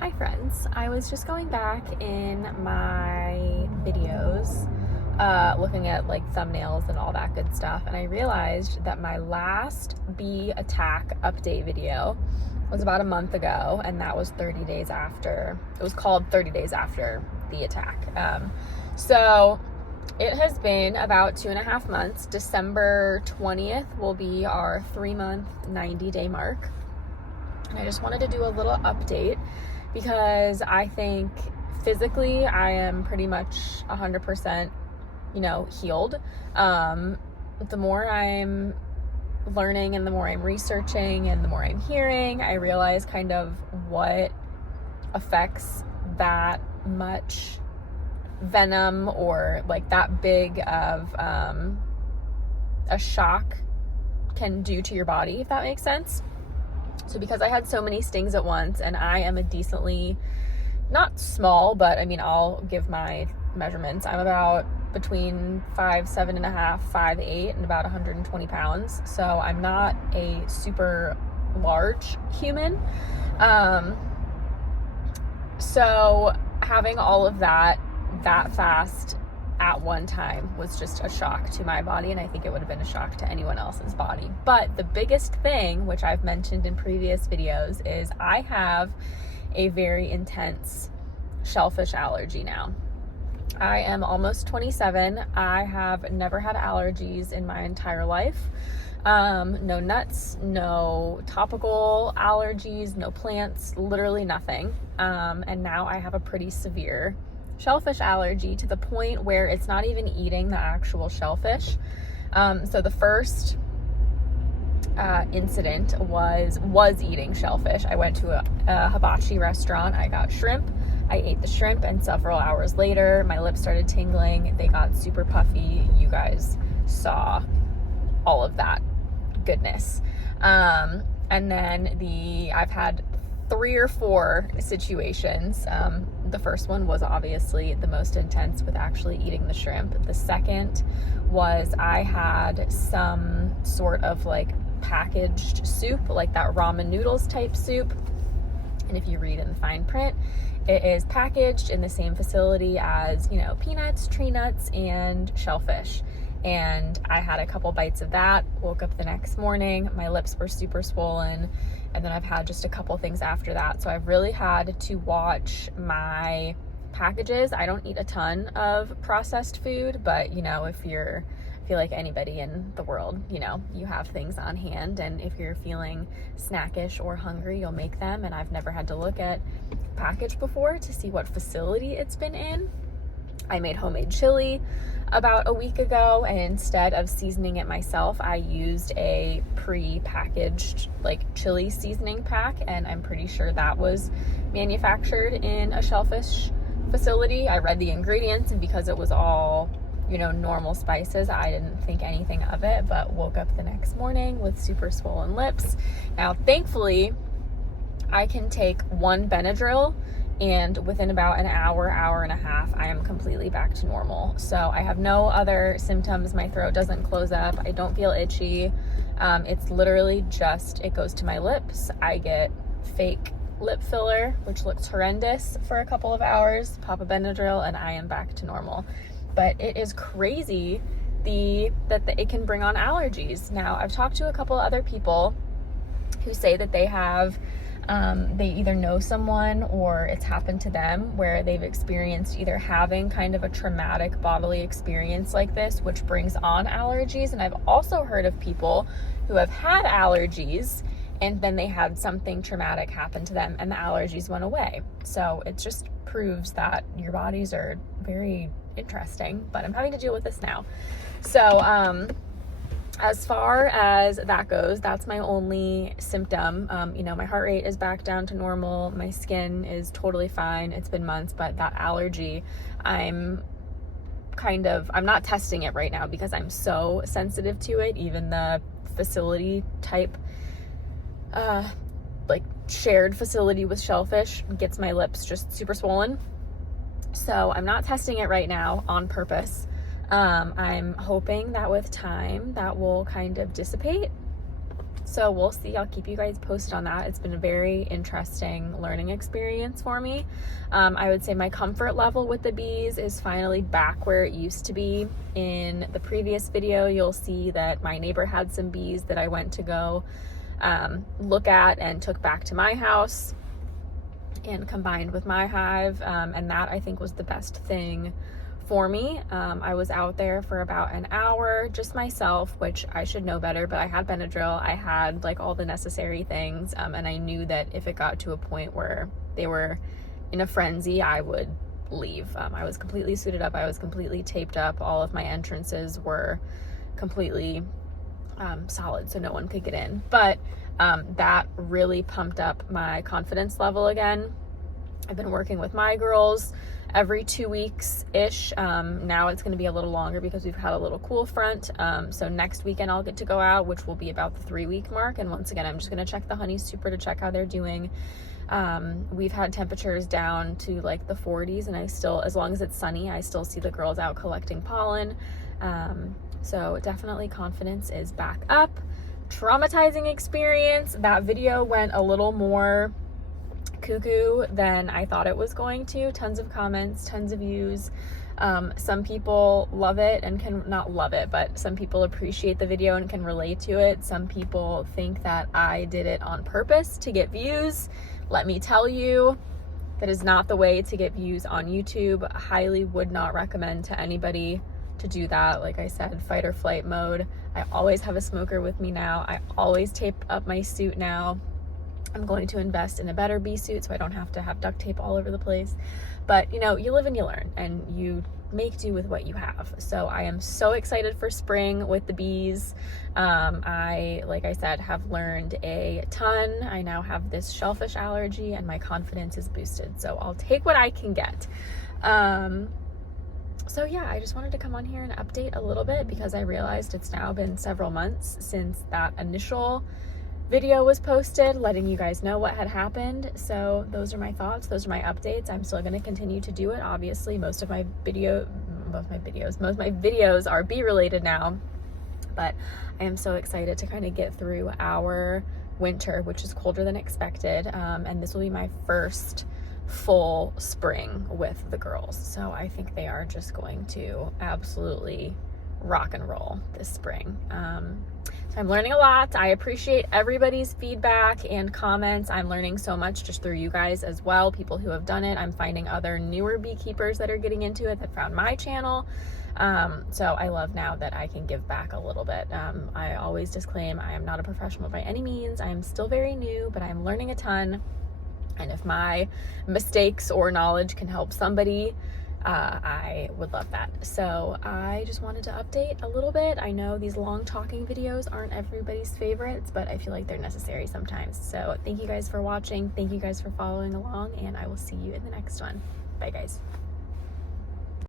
Hi friends, I was just going back in my videos, looking at like thumbnails and all that good stuff, and I realized that my last bee attack update video was about a month ago, and that was 30 days after. It was called 30 days after the attack. So it has been about 2.5 months. December 20th will be our 3-month, 90-day mark. And I just wanted to do a little update because I think physically I am pretty much 100%, healed. The more I'm learning and the more I'm researching and the more I'm hearing, I realize kind of what affects that much venom or like that big of a shock can do to your body, if that makes sense. So because I had so many stings at once, and I am a decently, not small, but I mean, I'll give my measurements. I'm about between 5'7.5", 5'8", and about 120 pounds. So I'm not a super large human. So having all of that fast at one time was just a shock to my body, and I think it would have been a shock to anyone else's body. But the biggest thing, which I've mentioned in previous videos, is I have a very intense shellfish allergy now. I am almost 27. I have never had allergies in my entire life. No nuts, no topical allergies, no plants, literally nothing. And now I have a pretty severe shellfish allergy to the point where it's not even eating the actual shellfish. So the first incident was eating shellfish. I went to a hibachi restaurant. I got shrimp. I ate the shrimp, and several hours later, my lips started tingling. They got super puffy. You guys saw all of that goodness. And then I've had 3 or 4 situations. The first one was obviously the most intense with actually eating the shrimp. The second was I had some sort of like packaged soup, like that ramen noodles type soup. And if you read in the fine print, it is packaged in the same facility as, peanuts, tree nuts, and shellfish. And I had a couple bites of that, woke up the next morning, my lips were super swollen, and then I've had just a couple things after that. So I've really had to watch my packages. I don't eat a ton of processed food, but I feel like anybody in the world, you have things on hand, and if you're feeling snackish or hungry, you'll make them. And I've never had to look at package before to see what facility it's been in. I made homemade chili about a week ago, and instead of seasoning it myself, I used a pre-packaged like chili seasoning pack, and I'm pretty sure that was manufactured in a shellfish facility. I read the ingredients, and because it was all normal spices, I didn't think anything of it, but woke up the next morning with super swollen lips. Now thankfully I can take one Benadryl, and within about an hour and a half, I am completely back to normal. So I have no other symptoms. My throat doesn't close up. I don't feel itchy. It's literally just, it goes to my lips. I get fake lip filler, which looks horrendous for a couple of hours, pop a Benadryl, and I am back to normal. But it is crazy that it can bring on allergies. Now, I've talked to a couple other people who say that they have they either know someone or it's happened to them where they've experienced either having kind of a traumatic bodily experience like this, which brings on allergies. And I've also heard of people who have had allergies and then they had something traumatic happen to them and the allergies went away. So it just proves that your bodies are very interesting, but I'm having to deal with this now. So, as far as that goes, that's my only symptom. My heart rate is back down to normal. My skin is totally fine. It's been months, but that allergy, I'm not testing it right now because I'm so sensitive to it. Even the facility type, like shared facility with shellfish gets my lips just super swollen. So I'm not testing it right now on purpose. I'm hoping that with time that will kind of dissipate. So we'll see. I'll keep you guys posted on that. It's been a very interesting learning experience for me. I would say my comfort level with the bees is finally back where it used to be. In the previous video, you'll see that my neighbor had some bees that I went to go look at and took back to my house and combined with my hive, and that I think was the best thing for me. I was out there for about an hour, just myself, which I should know better, but I had Benadryl, I had like all the necessary things, and I knew that if it got to a point where they were in a frenzy, I would leave. I was completely suited up, I was completely taped up, all of my entrances were completely solid, so no one could get in. But that really pumped up my confidence level again. I've been working with my girls every 2 weeks-ish. Now it's going to be a little longer because we've had a little cool front. So next weekend I'll get to go out, which will be about the 3-week mark. And once again, I'm just going to check the honey super to check how they're doing. We've had temperatures down to like the 40s, and I still, as long as it's sunny, I still see the girls out collecting pollen. So definitely confidence is back up. Traumatizing experience. That video went a little more cuckoo than I thought it was going to. Tons of comments, tons of views. Some people love it and can not love it, but some people appreciate the video and can relate to it. Some people think that I did it on purpose to get views. Let me tell you, that is not the way to get views on YouTube. I highly would not recommend to anybody to do that. Like I said, fight or flight mode. I always have a smoker with me now. I always tape up my suit now. I'm going to invest in a better bee suit so I don't have to have duct tape all over the place. But you know, you live and you learn, and you make do with what you have. So I am so excited for spring with the bees. I, like I said, have learned a ton. I now have this shellfish allergy and my confidence is boosted. So I'll take what I can get. So yeah, I just wanted to come on here and update a little bit because I realized it's now been several months since that initial video was posted, letting you guys know what had happened. So those are my thoughts, those are my updates. I'm still going to continue to do it. Obviously, most of my videos are bee related now, but I am so excited to kind of get through our winter, which is colder than expected. And this will be my first full spring with the girls. So I think they are just going to absolutely rock and roll this spring. So I'm learning a lot. I appreciate everybody's feedback and comments. I'm learning so much just through you guys as well, people who have done it. I'm finding other newer beekeepers that are getting into it that found my channel. So I love now that I can give back a little bit. I always disclaim I am not a professional by any means. I am still very new, but I'm learning a ton. And if my mistakes or knowledge can help somebody, I would love that. So I just wanted to update a little bit. I know these long talking videos aren't everybody's favorites, but I feel like they're necessary sometimes. So thank you guys for watching. Thank you guys for following along, and I will see you in the next one. Bye guys.